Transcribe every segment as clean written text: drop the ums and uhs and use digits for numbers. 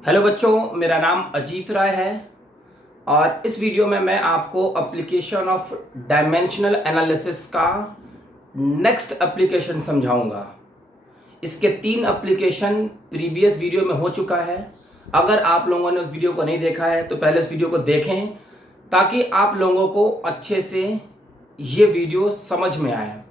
Hello बच्चों, मेरा नाम अजीत राय है और इस वीडियो में मैं आपको एप्लीकेशन ऑफ डायमेंशनल एनालिसिस का नेक्स्ट एप्लीकेशन समझाऊंगा। इसके 3 एप्लीकेशन प्रीवियस वीडियो में हो चुका है। अगर आप लोगों ने उस वीडियो को नहीं देखा है तो पहले उस वीडियो को देखें ताकि आप लोगों को अच्छे से ये वीडियो समझ में आए।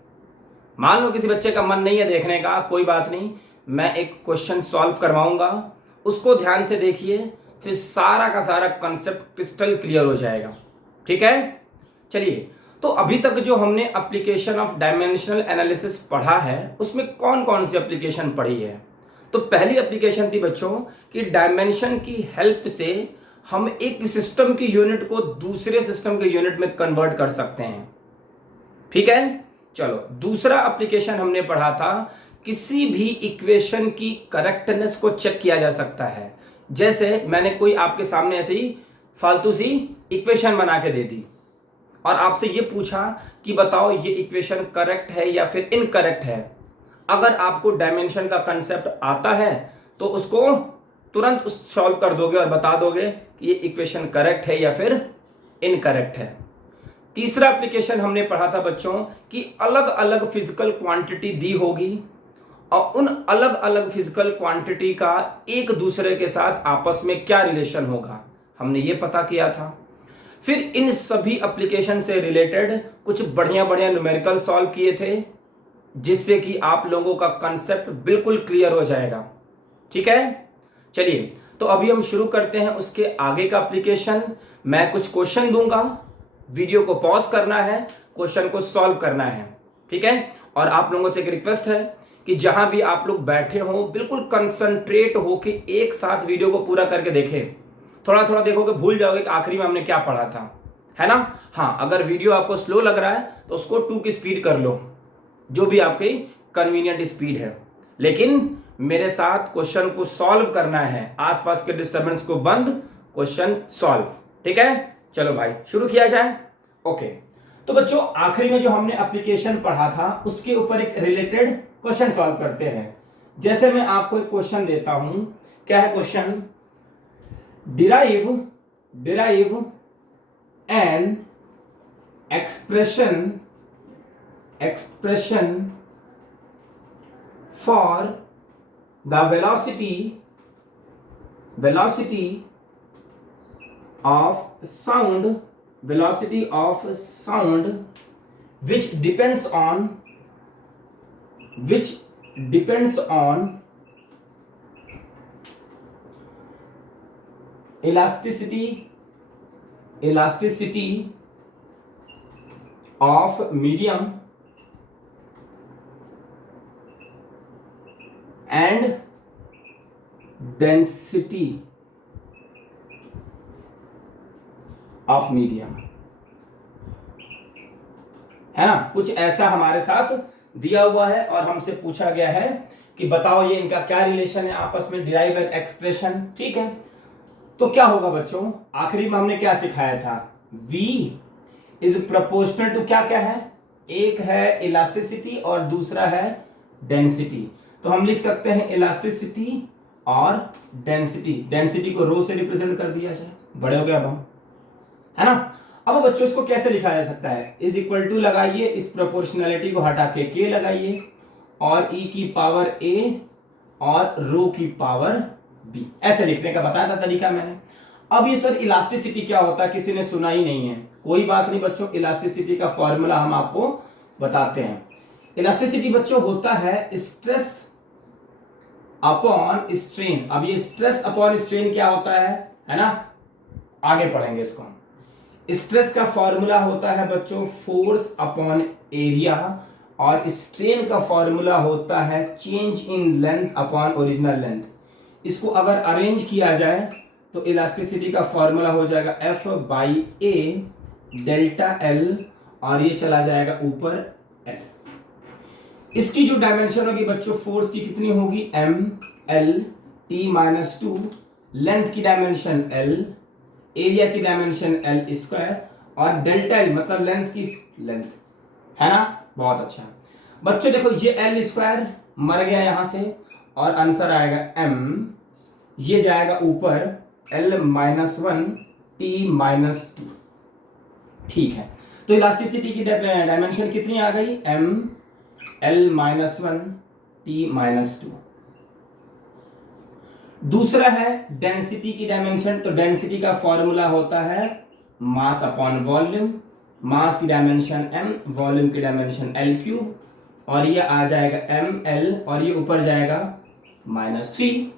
मान लो किसी बच्चे का मन नहीं है देखने का, कोई बात नहीं, मैं एक क्वेश्चन सॉल्व करवाऊंगा, उसको ध्यान से देखिए, फिर सारा का सारा कंसेप्ट क्रिस्टल क्लियर हो जाएगा। ठीक है, चलिए। तो अभी तक जो हमने एप्लीकेशन ऑफ डायमेंशनल एनालिसिस पढ़ा है उसमें कौन कौन सी एप्लीकेशन पढ़ी है। तो पहली एप्लीकेशन थी बच्चों कि डायमेंशन की हेल्प से हम एक सिस्टम की यूनिट को दूसरे सिस्टम के यूनिट में कन्वर्ट कर सकते हैं। ठीक है, चलो। दूसरा एप्लीकेशन हमने पढ़ा था किसी भी इक्वेशन की करेक्टनेस को चेक किया जा सकता है। जैसे मैंने कोई आपके सामने ऐसे ही फालतू सी इक्वेशन बना के दे दी और आपसे ये पूछा कि बताओ ये इक्वेशन करेक्ट है या फिर इनकरेक्ट है। अगर आपको डायमेंशन का कंसेप्ट आता है तो उसको तुरंत सॉल्व कर दोगे और बता दोगे कि ये इक्वेशन करेक्ट है या फिर इनकरेक्ट है। तीसरा एप्लीकेशन हमने पढ़ा था बच्चों कि अलग अलग फिजिकल क्वांटिटी दी होगी और उन अलग अलग फिजिकल क्वांटिटी का एक दूसरे के साथ आपस में क्या रिलेशन होगा, हमने ये पता किया था। फिर इन सभी एप्लीकेशन से रिलेटेड कुछ बढ़िया बढ़िया न्यूमेरिकल सॉल्व किए थे जिससे कि आप लोगों का कंसेप्ट बिल्कुल क्लियर हो जाएगा। ठीक है, चलिए। तो अभी हम शुरू करते हैं उसके आगे का एप्लीकेशन। मैं कुछ क्वेश्चन दूंगा, वीडियो को पॉज करना है, क्वेश्चन को सॉल्व करना है। ठीक है, और आप लोगों से एक रिक्वेस्ट है कि जहां भी आप लोग बैठे हो बिल्कुल कंसंट्रेट हो कि एक साथ वीडियो को पूरा करके देखें। थोड़ा थोड़ा देखोगे भूल जाओगे कि आखिरी में हमने क्या पढ़ा था, है ना। हाँ, अगर वीडियो आपको स्लो लग रहा है तो उसको 2 की स्पीड कर लो, जो भी आपकी कन्वीनियंट स्पीड है, लेकिन मेरे साथ क्वेश्चन को सॉल्व करना है, आसपास के डिस्टर्बेंस को बंद, क्वेश्चन सॉल्व। ठीक है, चलो भाई शुरू किया जाए। ओके, तो बच्चों आखिरी में जो हमने एप्लीकेशन पढ़ा था उसके ऊपर एक रिलेटेड क्वेश्चन सॉल्व करते हैं। जैसे मैं आपको एक क्वेश्चन देता हूं, क्या है question? Derive an expression for the velocity of sound which depends on elasticity of medium and density of medium, है ना। कुछ ऐसा हमारे साथ दिया हुआ है और हमसे पूछा गया है कि बताओ ये इनका क्या रिलेशन है आपस में, डिराइव एन एक्सप्रेशन। ठीक है, तो क्या होगा बच्चों, आखिरी में हमने क्या सिखाया था? V इज प्रोपोर्शनल टू क्या क्या है, एक है इलास्टिसिटी और दूसरा है डेंसिटी। तो हम लिख सकते हैं इलास्टिसिटी और डेंसिटी को रो से रिप्रेजेंट कर दिया जाए, बड़े हो गए अब हम, है ना। अब बच्चों इसको कैसे लिखा जा सकता है? इज इक्वल टू लगाइए, इस प्रोपोर्शनैलिटी को हटा के के लगाइए और e की पावर a और रो की पावर b, ऐसे लिखने का बताया था तरीका मैंने। अब ये सर इलास्टिसिटी क्या होता है, किसी ने सुना ही नहीं है, कोई बात नहीं बच्चों, इलास्टिसिटी का फॉर्मूला हम आपको बताते हैं। इलास्टिसिटी बच्चों होता है स्ट्रेस अपॉन स्ट्रेन। अब ये स्ट्रेस अपॉन स्ट्रेन क्या होता है ना, आगे पढ़ेंगे इसको। स्ट्रेस का फॉर्मूला होता है बच्चों फोर्स अपॉन एरिया और स्ट्रेन का फॉर्मूला होता है change in length upon original length. इसको अगर अरेंज किया जाए तो इलास्टिसिटी का फॉर्मूला हो जाएगा F by A delta L और ये चला जाएगा ऊपर L। इसकी जो डायमेंशन होगी बच्चों फोर्स की कितनी होगी, ML T-2, लेंथ की डायमेंशन L, एरिया की डायमेंशन L स्क्वायर और डेल्टा L मतलब लेंथ की लेंथ, है ना। बहुत अच्छा बच्चों, देखो ये L स्क्वायर मर गया यहां से और आंसर आएगा M ये जाएगा ऊपर L-1 T-2। ठीक है, तो इलास्टिसिटी की डायमेंशन कितनी आ गई? M L-1 T-2। दूसरा है डेंसिटी की डायमेंशन। तो डेंसिटी का फॉर्मूला होता है मास अपॉन वॉल्यूम। मास की डायमेंशन m, वॉल्यूम की डायमेंशन L3, और ये आ जाएगा ml, और ये ऊपर जाएगा -3।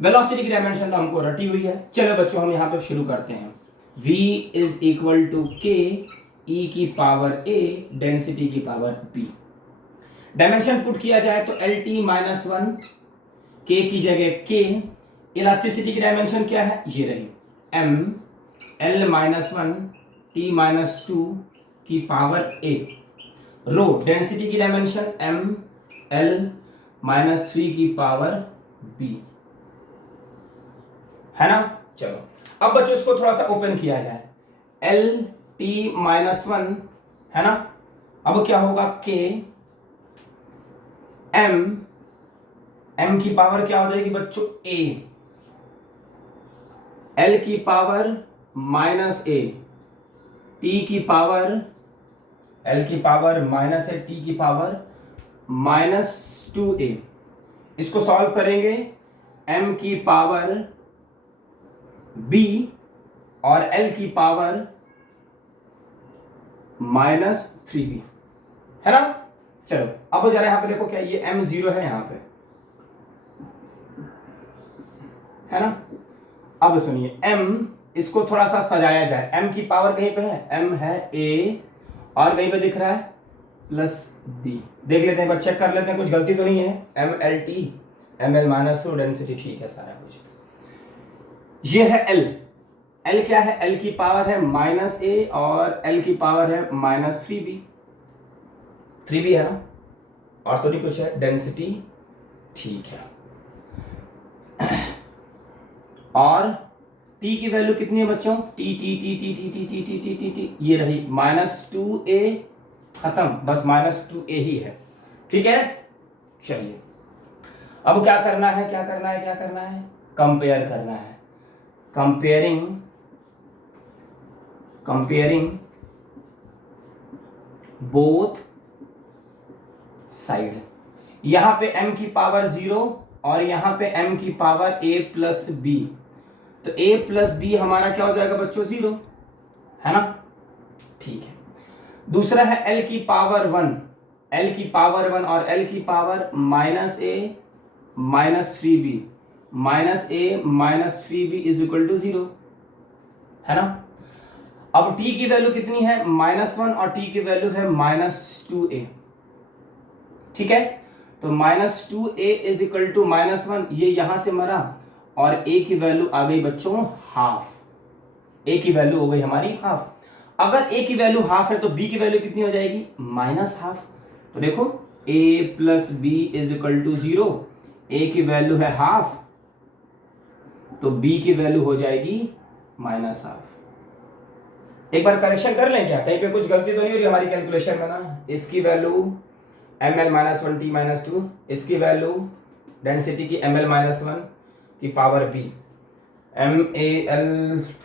वेलोसिटी की डायमेंशन तो हमको रटी हुई है। चलो बच्चों, हम यहाँ पे शुरू करते हैं। v is equal to k e की पावर a डेंसिटी की पावर b। डायमेंशन पुट किया जाए तो LT-1, k की जगह k। इलास्टिसिटी की डायमेंशन क्या है? ये रही m L-1 T-2 की पावर a। रो डेंसिटी की डायमेंशन m L-3 की पावर b, है ना। चलो अब बच्चों इसको थोड़ा सा ओपन किया जाए। LT-1, है ना। अब क्या होगा? k m की पावर क्या हो जाएगी बच्चों? a, l की पावर -a, t की पावर l की पावर -a, t की पावर -2a। इसको सॉल्व करेंगे, m की पावर b और l की पावर -3b, है ना। चलो अब जरा यहां पे देखो, क्या ये m0 है यहां पे, है ना। अब सुनिए m, इसको थोड़ा सा सजाया जाए। m की पावर कहीं पे है? m है a, और कहीं पे दिख रहा है +b। देख लेते हैं, बस चेक कर लेते हैं कुछ गलती तो नहीं है। mlt ml-2 डेंसिटी ठीक है सारा कुछ। ये है l। l क्या है? l की पावर है -a और l की पावर है -3b। 3b है ना, और तो नहीं कुछ है। डेंसिटी ठीक है। और t की वैल्यू कितनी है बच्चों? t t t t t t t t t t t ये रही -2a, खत्म, बस -2a ही है। ठीक है, चलिए अब क्या करना है? क्या करना है? क्या करना है? कंपेयर करना है। Comparing both side. यहां पे m की पावर 0 और यहां पे m की पावर a प्लस b, तो a प्लस b हमारा क्या हो जाएगा बच्चों? 0, है ना। ठीक है, दूसरा है l की पावर 1, l की पावर 1 और l की power -a -3b, -a -3b is equal to 0, है ना। अब t की वैल्यू कितनी है? -1 और t की वैल्यू है -2a। ठीक है, तो -2a इज इक्वल टू -1, ये यहां से मरा, और a की वैल्यू आ गई बच्चों हाफ। a की वैल्यू हो गई हमारी हाफ। अगर a की वैल्यू हाफ है तो b की वैल्यू कितनी हो जाएगी? -हाफ। तो देखो a plus b is equal to 0, a की वैल्यू है हाफ, तो b की वैल्यू हो जाएगी -हाफ। एक बार करेक्शन कर लें क्या? कहीं पे कुछ गलती तो नहीं हो रही हमारी कैलकुलेशन में ना। इसकी वैल्यू ml-1 t-2, इसकी वैल्यू डेंसिटी की ml-1 की पावर b, mal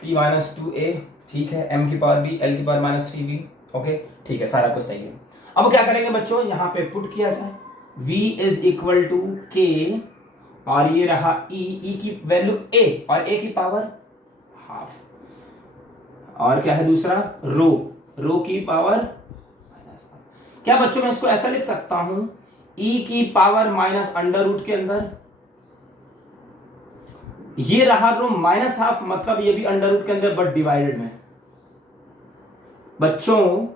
t-2a, ठीक है, m की पावर b, l की पावर -3b। ओके, ठीक है, सारा कुछ सही है। अब क्या करेंगे बच्चों? यहां पे पुट किया जाए, v is equal to k, और ये रहा e की वैल्यू a और a की पावर हाफ, और क्या है दूसरा? रो की पावर -1। क्या बच्चों मैं इसको ऐसा लिख सकता हूं? e की पावर माइनस अंडर रूट के अंदर, ये रहा रो -हाफ, मतलब ये भी अंडर रूट के अंदर बट डिवाइडेड में। बच्चों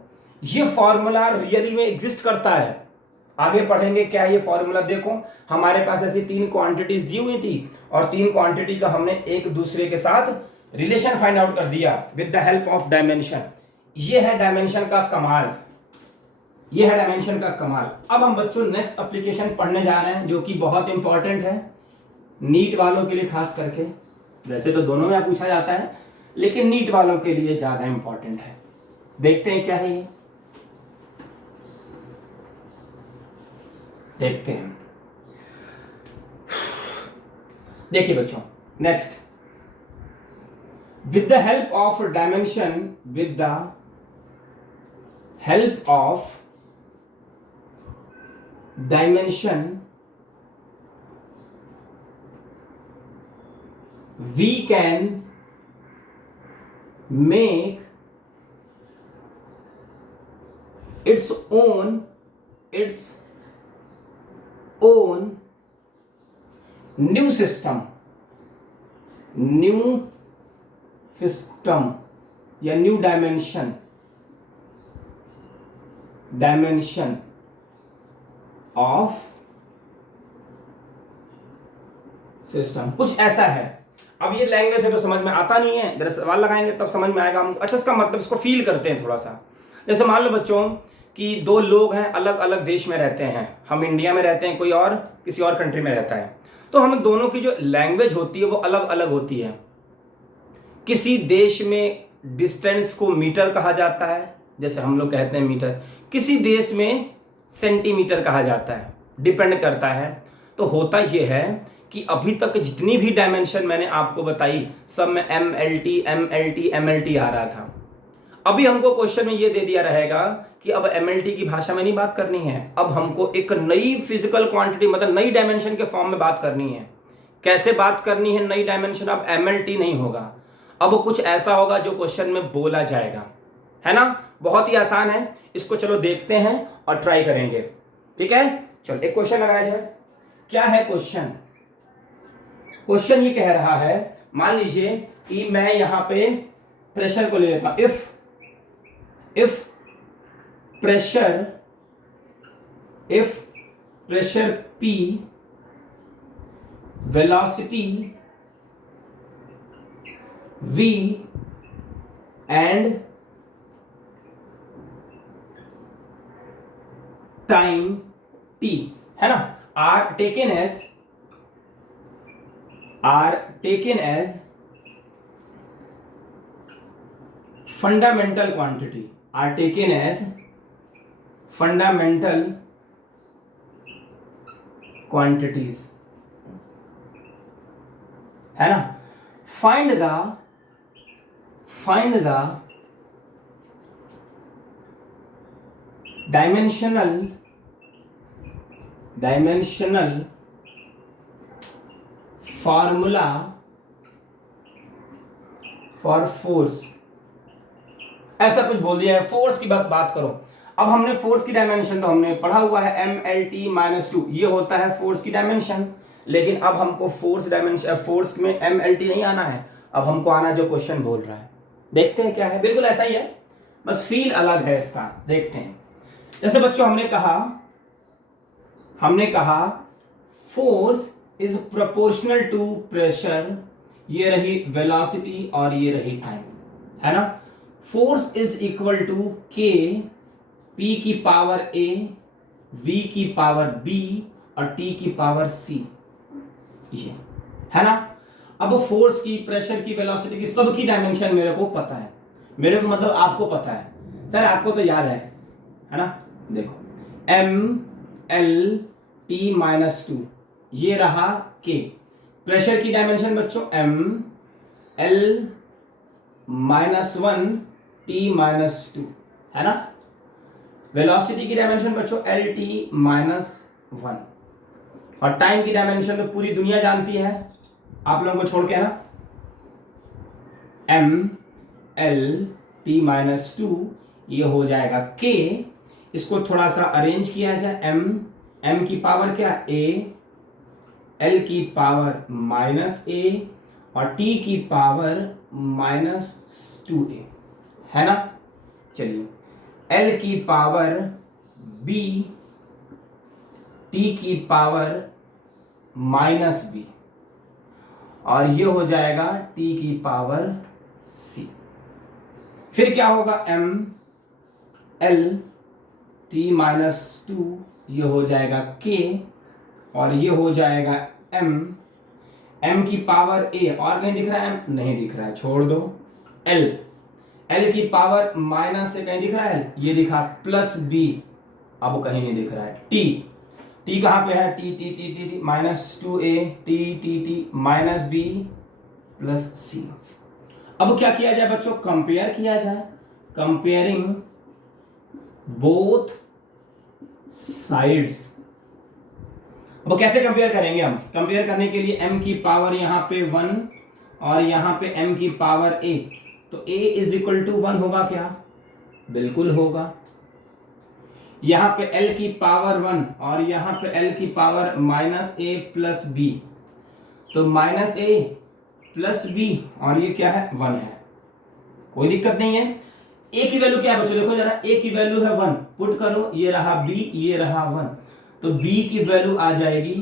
ये फॉर्मूला रियली में एग्जिस्ट करता है। आगे पढ़ेंगे क्या ये फॉर्मूला। देखो हमारे पास ऐसी 3 क्वांटिटीज दी हुई थी, और 3 क्वांटिटी का हमने एक दूसरे के साथ रिलेशन फाइंड आउट कर दिया with the help of dimension. ये है डायमेंशन का कमाल, ये है डायमेंशन का कमाल। अब हम बच्चों नेक्स्ट एप्लीकेशन पढ़ने जा रहे हैं, जो कि बहुत इंपॉर्टेंट है नीट वालों के लिए खास करके। वैसे तो दोनों में पूछा जाता है, लेकिन नीट वालों के लिए ज्यादा इंपॉर्टेंट है। देखते हैं क्या है ये, देखते हैं। देखिए बच्चों, next, with the help of dimension, with the help of dimension we can make its own new system या न्यू डायमेंशन ऑफ सिस्टम। कुछ ऐसा है। अब ये लैंग्वेज है तो समझ में आता नहीं है, जरा सवाल लगाएंगे तब समझ में आएगा हमको। अच्छा, इसका मतलब इसको फील करते हैं थोड़ा सा। जैसे मान लो बच्चों कि दो लोग हैं, अलग अलग देश में रहते हैं, हम इंडिया में रहते हैं, कोई और किसी और कंट्री में रहता है, तो हम दोनों की जो लैंग्वेज होती है वो अलग अलग होती है। किसी देश में डिस्टेंस को मीटर कहा जाता है, जैसे हम लोग कहते हैं मीटर, किसी देश में सेंटीमीटर कहा जाता है, डिपेंड करता है। तो होता यह है कि अभी तक जितनी भी डायमेंशन मैंने आपको बताई सब में MLT आ रहा था। अभी हमको क्वेश्चन में ये दे दिया रहेगा कि अब MLT की भाषा में नहीं बात करनी है, अब हमको एक नई फिजिकल क्वांटिटी मतलब नई डायमेंशन के फॉर्म में बात करनी है। कैसे बात करनी है नई डायमेंशन? अब MLT नहीं होगा, अब कुछ ऐसा होगा जो क्वेश्चन में बोला जाएगा, है ना। बहुत ही आसान है, इसको चलो देखते हैं और ट्राई करेंगे, ठीक है। चलो एक क्वेश्चन लगाया जाए। क्या है क्वेश्चन? क्वेश्चन ये कह रहा है, मान लीजिए कि मैं यहां पे प्रेशर को ले लेता हूं। If pressure P, velocity V and time T, है ना, are taken as fundamental quantity, are taken as fundamental quantities, है ना। find the dimensional formula for force, ऐसा कुछ बोल दिया है। फोर्स की बात करो। अब हमने फोर्स की डायमेंशन तो हमने पढ़ा हुआ है, MLT-2, ये होता है फोर्स की डायमेंशन। लेकिन अब हमको फोर्स में MLT नहीं आना है, अब हमको आना जो क्वेश्चन बोल रहा है। देखते हैं क्या है। बिल्कुल ऐसा ही है, बस फील अलग है इसका। देखते हैं। जैसे बच्चों हमने कहा force is proportional to pressure, ये रही वेलोसिटी और ये रही टाइम, है ना। Force is equal to K, P की पावर A, V की पावर B और T की पावर C, ये है ना। अब फोर्स की, प्रेशर की, वेलोसिटी की, सबकी डायमेंशन मेरे को पता है। मेरे को मतलब आपको पता है। सर आपको तो याद है ना। देखो MLT-2, ये रहा K। प्रेशर की डायमेंशन बच्चों ML-1T-2, है ना। वेलोसिटी की डायमेंशन बच्चों LT-1, और टाइम की डायमेंशन तो पूरी दुनिया जानती है, आप लोगों को छोड़ के, है ना। MLT-2, ये हो जाएगा K। इसको थोड़ा सा अरेंज किया जाए। M की पावर क्या? A, L की पावर -A और T की पावर -2A, है ना। चलिए L की पावर B, T की पावर -B और ये हो जाएगा T की पावर C। फिर क्या होगा? MLT-2, ये हो जाएगा K और ये हो जाएगा M की पावर A, और कहीं दिख रहा है? नहीं दिख रहा है, छोड़ दो। L की पावर माइनस से कहीं दिख रहा है? ये दिखा, +B, अब कहीं नहीं दिख रहा है। T टी कहाँ पे है, T T T T T minus 2a T T T minus b plus c. अब क्या किया जाए बच्चों, कंपेयर किया जाए, कंपेयरिंग बोथ साइड्स। अब कैसे कंपेयर करेंगे हम, कंपेयर करने के लिए m की पावर यहाँ पे 1 और यहाँ पे m की पावर a, तो a इज इक्वल टू 1 होगा क्या, बिल्कुल होगा। यहाँ पे l की पावर 1 और यहाँ पे l की power minus a plus b, तो माइनस a प्लस b और ये क्या है 1 है, कोई दिक्कत नहीं है। a की वैल्यू क्या है बच्चों, देखो जरा, a की वैल्यू है 1, पुट करो, ये रहा b, ये रहा 1, तो b की वैल्यू आ जाएगी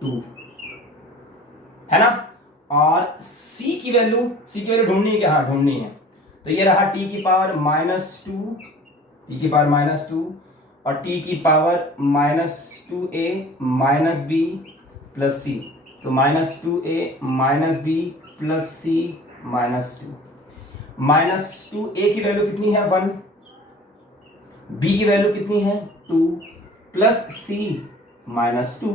2, है ना। और c की वैल्यू ढूंढनी है क्या, हाँ ढूंढनी है, तो ये रहा t की पावर माइनस 2, t की पावर माइनस 2 और t की power minus 2a minus b plus c, तो minus 2a minus b plus c minus 2। Minus 2 a की वैल्यू कितनी है 1, b की वैल्यू कितनी है 2 प्लस c माइनस 2।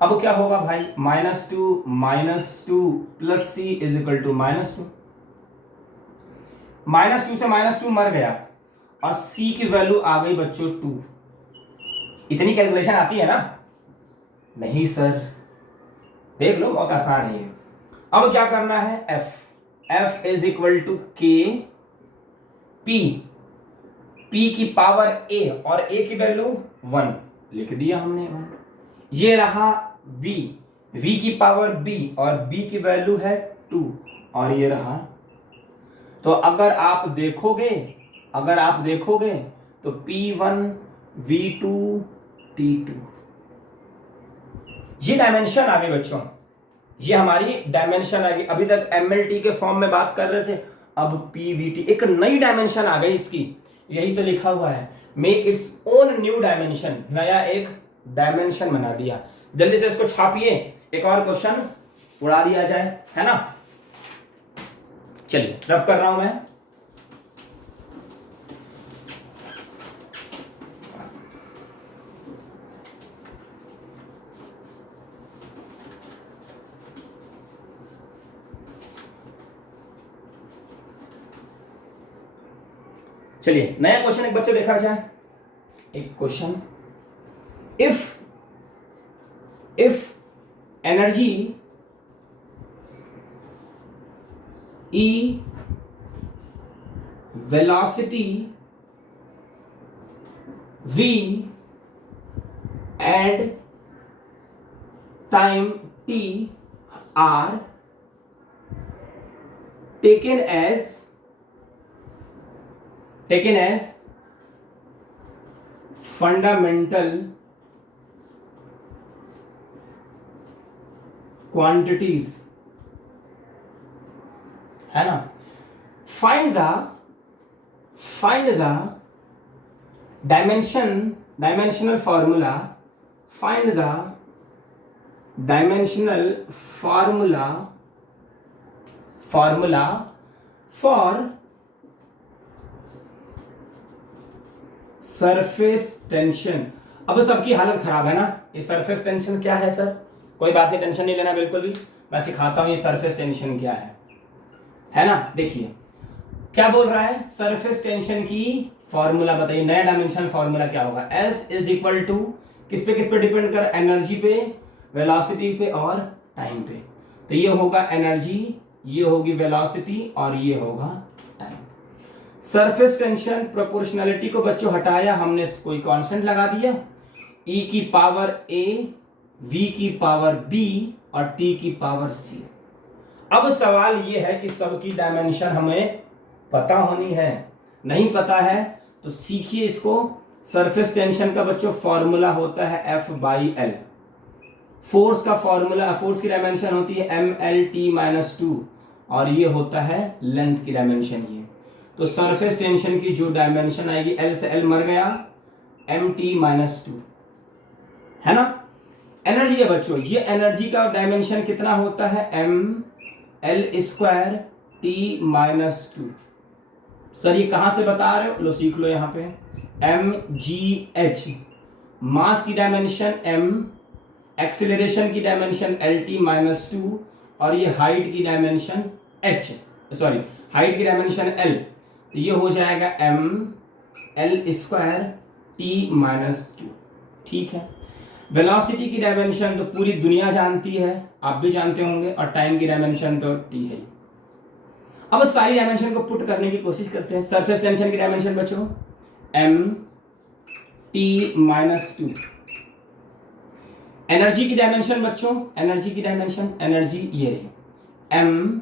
अब क्या होगा भाई, minus 2 plus c is equal to minus 2। Minus 2 से माइनस 2 मर गया और c की वैल्यू आ गई बच्चों 2। इतनी कैलकुलेशन आती है ना, नहीं सर, देख लो बहुत आसान है ये। अब क्या करना है, f is equal to k p की पावर a और a की वैल्यू 1 लिख दिया हमने 1। ये रहा v की पावर b और b की वैल्यू है 2 और ये रहा, तो अगर आप देखोगे तो p1 v2 t2, ये डायमेंशन आ गई बच्चों, ये हमारी डायमेंशन आ गई। अभी तक MLT के फॉर्म में बात कर रहे थे, अब PVT एक नई डायमेंशन आ गई इसकी, यही तो लिखा हुआ है, make its own new dimension, नया एक डायमेंशन बना दिया। जल्दी से इसको छापिए, एक और क्वेश्चन उड़ा दिया जाए, है ना। चलिए रफ कर रहा हूं मैं, चलिए नया क्वेश्चन एक बच्चों देखा जाए। एक question, if energy E, velocity V and time t are taken as fundamental quantities, है ना। find the dimensional formula, find the dimensional formula for surface tension. अब सबकी हालत खराब है ना, ये सरफेस टेंशन क्या है सर, कोई बात नहीं, टेंशन नहीं लेना बिल्कुल भी, मैं सिखाता हूं ये सरफेस टेंशन क्या है ना। देखिए क्या बोल रहा है, सरफेस टेंशन की फॉर्मूला बताइए, नया डायमेंशन फॉर्मूला क्या होगा, S इज इक्वल टू किस पे डिपेंड कर, एनर्जी पे, वेलोसिटी पे और टाइम पे। तो ये होगा एनर्जी, ये होगी वेलोसिटी और ये होगा टाइम। सरफेस टेंशन प्रोपोर्शनलिटी को बच्चों हटाया हमने, कोई कांस्टेंट लगा दिया, E की पावर A, V की पावर B और T की पावर C। अब सवाल ये है कि सबकी डायमेंशन हमें पता होनी है, नहीं पता है तो सीखिए इसको। सरफेस टेंशन का बच्चों फॉर्मूला होता है F/L। फोर्स का फॉर्मूला, फोर्स की डायमेंशन होती है MLT-2 और ये होता है लेंथ की डायमेंशन ये। तो सरफेस टेंशन की जो डायमेंशन आएगी, L से L मर गया, MT-2, है ना। एनर्जी है बच्चों, ये एनर्जी का डायमेंशन कितना होता है, ML² T-2। सर ये कहां से बता रहे हो, लो सीख लो, यहां पे mgh मास की डायमेंशन m, एक्सीलरेशन की डायमेंशन lt माइनस 2 और ये हाइट की डायमेंशन h, सॉरी हाइट की डायमेंशन l, तो ये हो जाएगा m l square t minus 2। ठीक है। वेलोसिटी की डायमेंशन तो पूरी दुनिया जानती है, आप भी जानते होंगे, और टाइम की डायमेंशन तो t है। अब सारी डायमेंशन को पुट करने की कोशिश करते हैं। सरफेस टेंशन की डायमेंशन बच्चों m t माइनस 2। एनर्जी की डायमेंशन बच्चों, एनर्जी की डायमेंशन, एनर्जी ये रही m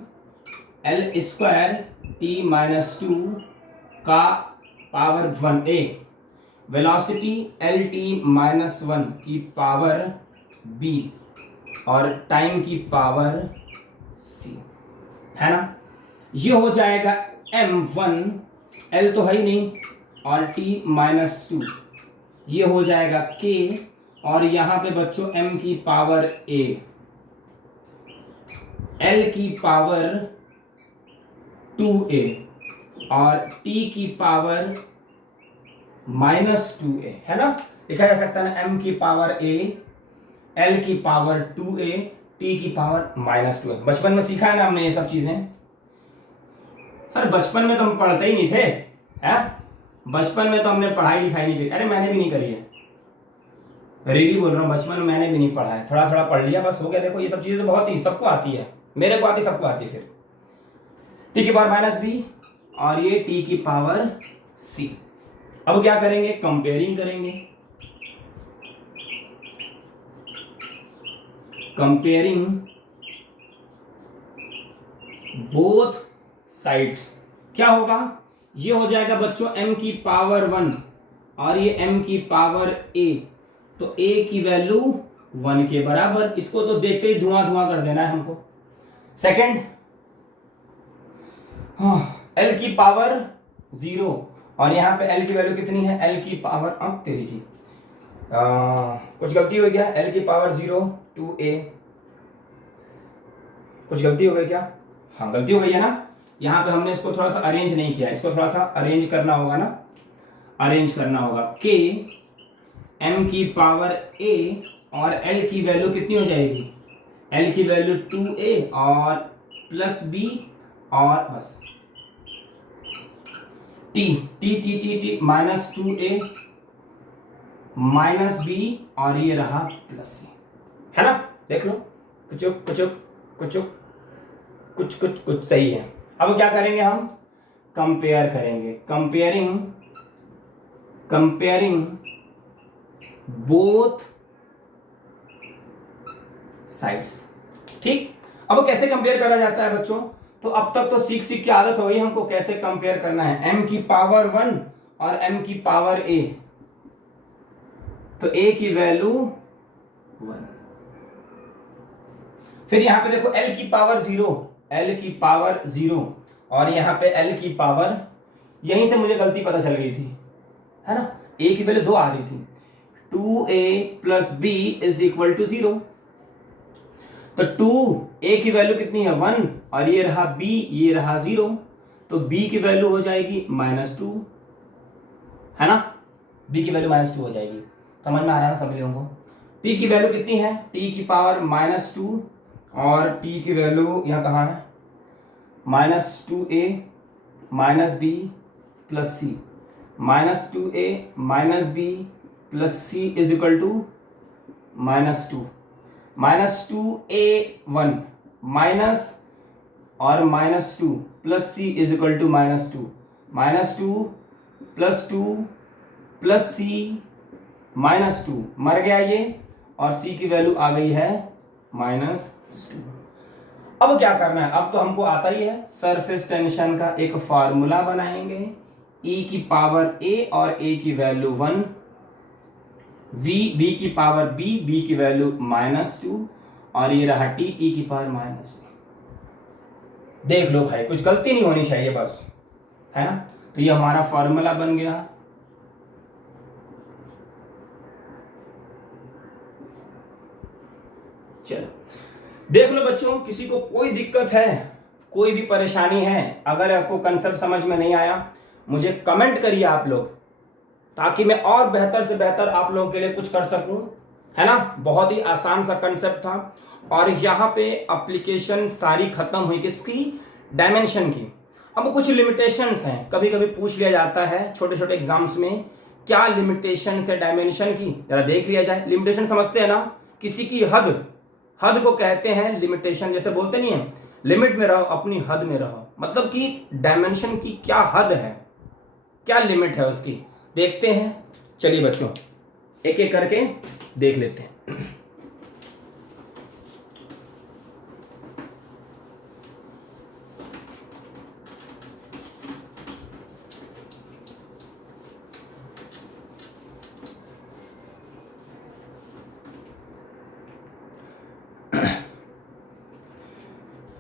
l square t minus 2 का power 1a, velocity L T minus 1 की पावर b और टाइम की पावर c, है ना। ये हो जाएगा m1, l तो है ही नहीं, और t माइनस 2, ये हो जाएगा k, और यहां पे बच्चों m की पावर a, l की पावर 2a और t की पावर माइनस 2a, है ना। लिखा जा सकता है ना, m की पावर a, l की पावर 2a, t की पावर माइनस 2a। बचपन में सीखा है ना हमने ये सब चीजें। सर बचपन में तो हम पढ़ते ही नहीं थे, है। बचपन में तो हमने पढ़ाई लिखाई नहीं की। अरे मैंने भी नहीं करी है, रेडी बोल रहा हूँ, बचपन में मैंने भी नहीं पढ़ा है, थोड़ा थोड़ा पढ़ लिया बस, हो गया। देखो ये सब चीजें तो बहुत ही सबको आती है, मेरे को आती, सबको आती है। फिर टी की पावर माइनस बी और ये टी की पावर सी। अब क्या करेंगे, कंपेयरिंग करेंगे। कंपेयरिंग बोथ साइड्स, क्या होगा, ये हो जाएगा बच्चों m की पावर 1 और ये m की पावर a, तो a की वैल्यू 1 के बराबर। इसको तो देखते ही धुआं धुआं कर देना है हमको। सेकंड, l की पावर 0 और यहाँ पे l की वैल्यू कितनी है, l की पावर, अब तेरी की कुछ गलती हो गया, l की पावर 0 2a, कुछ गलती हो गई क्या, हाँ गलती हो गई है ना। यहाँ पे हमने इसको थोड़ा सा अरेंज नहीं किया, इसको थोड़ा सा अरेंज करना होगा ना, अरेंज करना होगा। k m की पावर a और l की वैल्यू कितनी हो जाएगी, l की वैल्यू 2a और प्लस b और बस t t t t t minus 2a minus b और ये रहा प्लस c, है ना। देख लो कुछ कुछ कुछ कुछ कुछ कुछ सही है। अब क्या करेंगे हम, कंपेयर करेंगे। Comparing comparing both sides. ठीक, अब कैसे कंपेयर करा जाता है बच्चों, तो अब तक तो सीख सीख की आदत हो गई हमको कैसे कंपेयर करना है। m की पावर 1 और m की पावर a, तो a की वैल्यू 1। फिर यहां पे देखो l की पावर 0, l की पावर 0 और यहां पे l की पावर, यहीं से मुझे गलती पता चल गई थी, है ना। a की वैल्यू 2 आ रही थी, 2a plus b is equal to 0, तो 2a की वैल्यू कितनी है 1 और ये रहा b, ये रहा 0, तो b की वैल्यू हो जाएगी -2, है ना। b की वैल्यू -2 हो जाएगी, समझ में आ रहा है ना सभी लोगों को। t की वैल्यू कितनी है, t की पावर -2 और t की वैल्यू यहाँ कहाँ है, -2a -b plus c, -2a -b plus c is equal to -2, -2a1 minus और -2 plus c is equal to -2, -2 plus 2 plus c -2, मर गया ये, और c की वैल्यू आ गई है -2। अब क्या करना है, अब तो हमको आता ही है, सरफेस टेंशन का एक फॉर्मूला बनाएंगे, e की पावर a और a की वैल्यू 1, v की पावर b, b की वैल्यू -2 और ये रहा t, e की पावर -। देख लो भाई, कुछ गलती नहीं होनी चाहिए बस, है ना। तो ये हमारा फॉर्मूला बन गया। चलो देख लो बच्चों, किसी को कोई दिक्कत है, कोई भी परेशानी है, अगर आपको कंसेप्ट समझ में नहीं आया मुझे कमेंट करिए आप लोग, ताकि मैं और बेहतर से बेहतर आप लोगों के लिए कुछ कर सकूं, है ना। बहुत ही आसान सा कंसेप्ट था। और यहाँ पे एप्लीकेशन सारी खत्म हुई किसकी, डायमेंशन की। अब कुछ लिमिटेशंस हैं, कभी कभी पूछ लिया जाता है छोटे छोटे एग्जाम्स में, क्या लिमिटेशन है डायमेंशन की, जरा देख लिया जाए। लिमिटेशन समझते हैं ना, किसी की हद, हद को कहते हैं लिमिटेशन। जैसे बोलते नहीं है लिमिट में रहो, अपनी हद में रहो, मतलब कि डायमेंशन की क्या हद है, क्या लिमिट है उसकी, देखते हैं। चलिए बच्चों एक एक करके देख लेते हैं।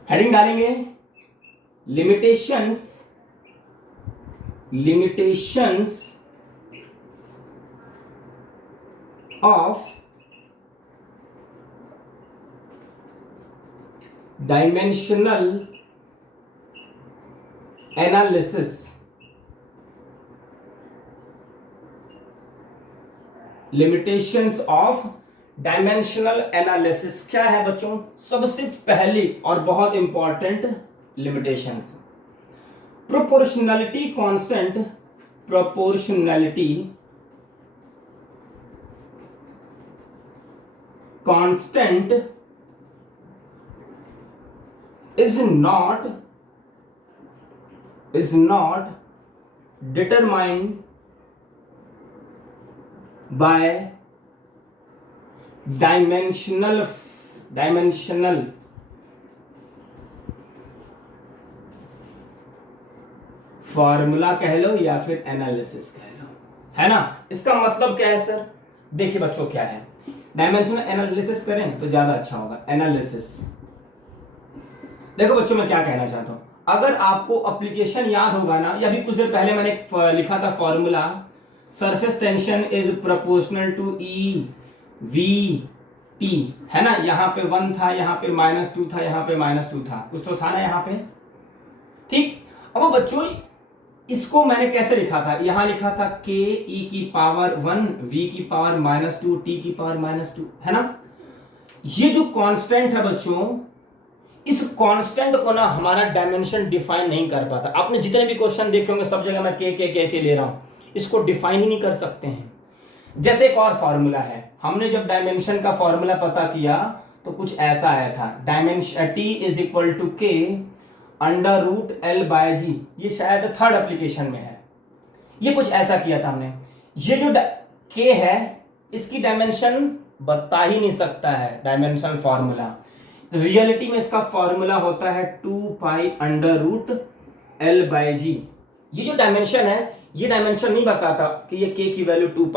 हेडिंग डालेंगे limitations, limitations of dimensional analysis. Limitations of dimensional analysis क्या है बच्चों, सबसे पहली और बहुत important limitations, proportionality constant, proportionality constant is not determined by dimensional formula कह लो या फिर एनालिसिस कह लो, है ना। इसका मतलब क्या है सर, देखिए बच्चों क्या है, डायमेंशनल एनालिसिस करें तो ज्यादा अच्छा होगा। एनालिसिस, देखो बच्चों मैं क्या कहना चाहता हूं, अगर आपको एप्लीकेशन याद होगा ना, या भी कुछ देर पहले मैंने लिखा था formula, surface tension is proportional to E V T, है ना। यहाँ पे 1 था, यहाँ पे -2 था, यहाँ पे -2 था, कुछ तो था ना यहाँ पे, ठीक। अब बच्चों इसको मैंने कैसे लिखा था, यहां लिखा था k e की पावर 1 v की पावर -2 t की पावर -2, है ना। ये जो कांस्टेंट है बच्चों, इस कांस्टेंट को ना हमारा डायमेंशन डिफाइन नहीं कर पाता। आपने जितने भी क्वेश्चन देखे होंगे सब जगह मैं के ले रहा हूं, इसको डिफाइन ही नहीं कर सकते हैं। जैसे एक और फॉर्मूला है, हमने जब डायमेंशन का फॉर्मूला पता किया तो कुछ ऐसा आया था, dimension t is equal to K √L/G, ये शायद थर्ड एप्लीकेशन में है, ये कुछ ऐसा किया था हमने। ये जो k है इसकी डायमेंशन बता ही नहीं सकता है डायमेंशन फॉर्मूला, रियलिटी में इसका फॉर्मूला होता है 2π√L/G। ये जो डायमेंशन है ये डायमेंशन नहीं बताता कि ये k की वैल्यू 2π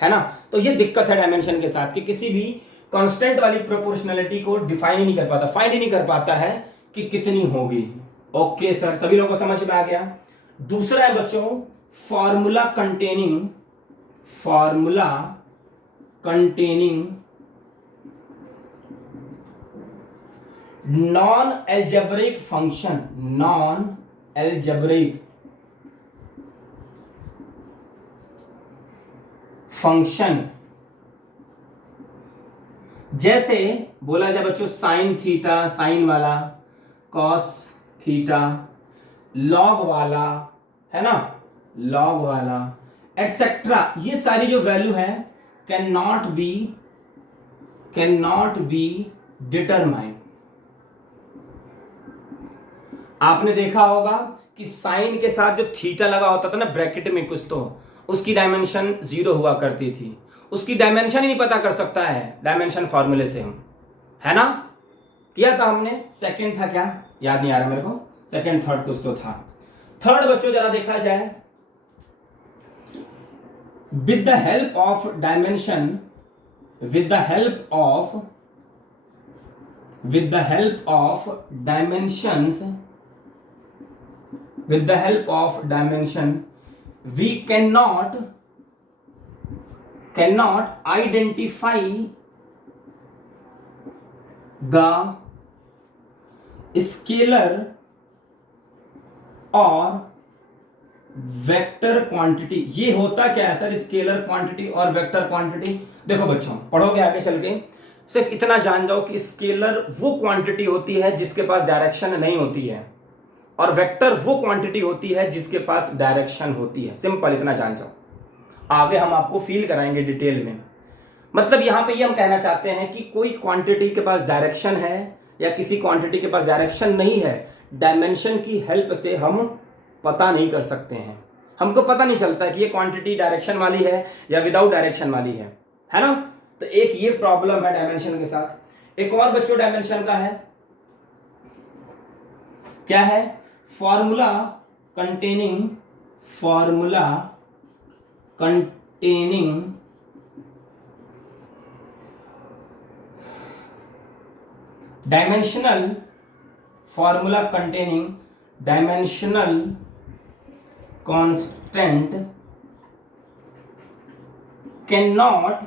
है ना। तो ये दिक्कत है डायमेंशन के साथ कि किसी भी कांस्टेंट वाली प्रोपोर्शनैलिटी को डिफाइन ही नहीं कर पाता, फाइंड ही नहीं कर पाता है कि कितनी होगी। ओके सर, सभी लोगों को समझ में आ गया। दूसरा है बच्चों formula containing non algebraic function, जैसे बोला जाए बच्चों साइन थीटा, साइन वाला, कॉस थीटा, लॉग वाला, है ना, लॉग वाला एटसेट्रा, ये सारी जो वैल्यू है कैन नॉट बी डिटरमाइंड। आपने देखा होगा कि साइन के साथ जो थीटा लगा होता था ना ब्रैकेट में कुछ, तो उसकी डायमेंशन 0 हुआ करती थी, उसकी डायमेंशन ही नहीं पता कर सकता है डायमेंशन फॉर्मूले से हम, है ना। किया था हमने, सेकंड था क्या याद नहीं आ रहा मेरे को, सेकंड थर्ड कुछ तो था। थर्ड बच्चों जरा देखा जाए, with the help of dimension, with the help of dimension we cannot identify the scalar or vector quantity. ये होता क्या है सर, स्केलर क्वांटिटी और वेक्टर क्वांटिटी? देखो बच्चों, पढ़ोगे आगे चल के, सिर्फ इतना जान जाओ कि स्केलर वो क्वांटिटी होती है जिसके पास डायरेक्शन नहीं होती है, और वेक्टर वो क्वांटिटी होती है जिसके पास डायरेक्शन होती है। सिंपल, इतना जान जाओ। आगे हम आपको फील कराएंगे डिटेल में। मतलब यहां पे ये हम कहना चाहते हैं कि कोई क्वांटिटी के पास डायरेक्शन है या किसी क्वांटिटी के पास डायरेक्शन नहीं है, डायमेंशन की हेल्प से हम पता नहीं कर सकते हैं। हमको पता नहीं चलता कि ये क्वांटिटी डायरेक्शन वाली है या विदाउट डायरेक्शन वाली है ना। तो एक ये प्रॉब्लम है डायमेंशन के साथ। एक और बच्चों डायमेंशन का है, क्या है? Formula containing dimensional constant can not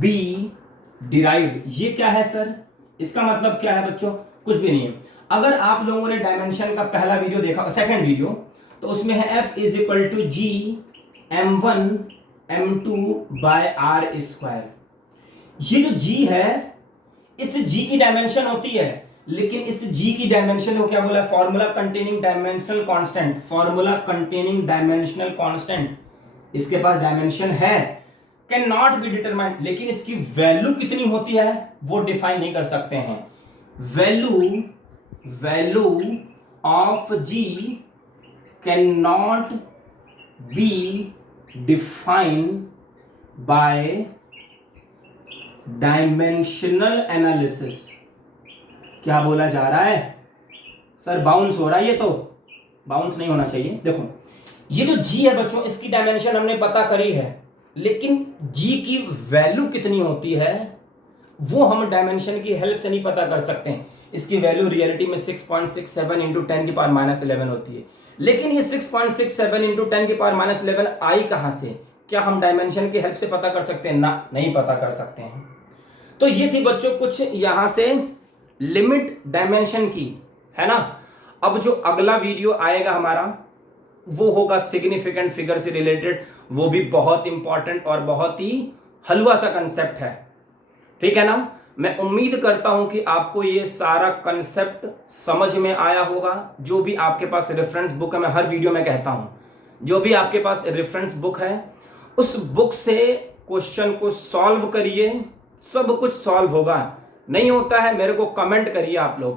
be derived. ये क्या है सर? इसका मतलब क्या है बच्चों? कुछ भी नहीं है। अगर आप लोगों ने डायमेंशन का पहला वीडियो देखा, सेकंड वीडियो, तो उसमें है F is equal to G m1 m2 by R square. ये जो g है, इस g की डायमेंशन होती है, लेकिन इस g की डायमेंशन को क्या बोला? Formula containing dimensional constant. Formula containing dimensional constant, इसके पास डायमेंशन है, कैन नॉट बी डिटरमाइंड, लेकिन इसकी वैल्यू कितनी होती है वो डिफाइन नहीं कर सकते हैं। Value of g can not be defined by dimensional analysis. क्या बोला जा रहा है सर? बाउंस हो रहा है। ये तो बाउंस नहीं होना चाहिए। देखो, ये जो g है बच्चों, इसकी डायमेंशन हमने पता करी है, लेकिन g की वैल्यू कितनी होती है वो हम डायमेंशन की हेल्प से नहीं पता कर सकते हैं। इसकी वैल्यू रियलिटी में 6.67 इंटू 10 की पावर माइनस 11 होती है, लेकिन ये 6.67 इंटू 10 की पावर माइनस 11 आई कहां से? क्या हम डायमेंशन की हेल्प से पता कर सकते हैं? ना, नहीं पता कर सकते हैं। तो ये थी बच्चों कुछ यहां से लिमिट डायमेंशन की, है ना। अब जो अगला वीडियो आएगा हमारा वो होगा सिग्निफिकेंट फिगर से रिलेटेड। वो भी बहुत इंपॉर्टेंट और बहुत ही हलवा सा कंसेप्ट है, ठीक है ना। मैं उम्मीद करता हूं कि आपको ये सारा कंसेप्ट समझ में आया होगा। जो भी आपके पास रेफरेंस बुक है, मैं हर वीडियो में कहता हूं, जो भी आपके पास रेफरेंस बुक है उस बुक से क्वेश्चन को सॉल्व करिए, सब कुछ सॉल्व होगा। नहीं होता है मेरे को कमेंट करिए आप लोग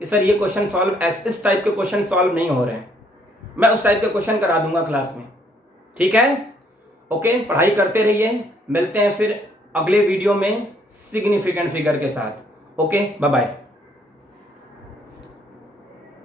कि सर ये क्वेश्चन सॉल्व, इस टाइप के क्वेश्चन सॉल्व नहीं हो रहे हैं, मैं उस टाइप के क्वेश्चन करा दूंगा क्लास में, ठीक है। ओके, पढ़ाई करते रहिए। मिलते हैं फिर अगले वीडियो में सिग्निफिकेंट फिगर के साथ। Okay, bye bye.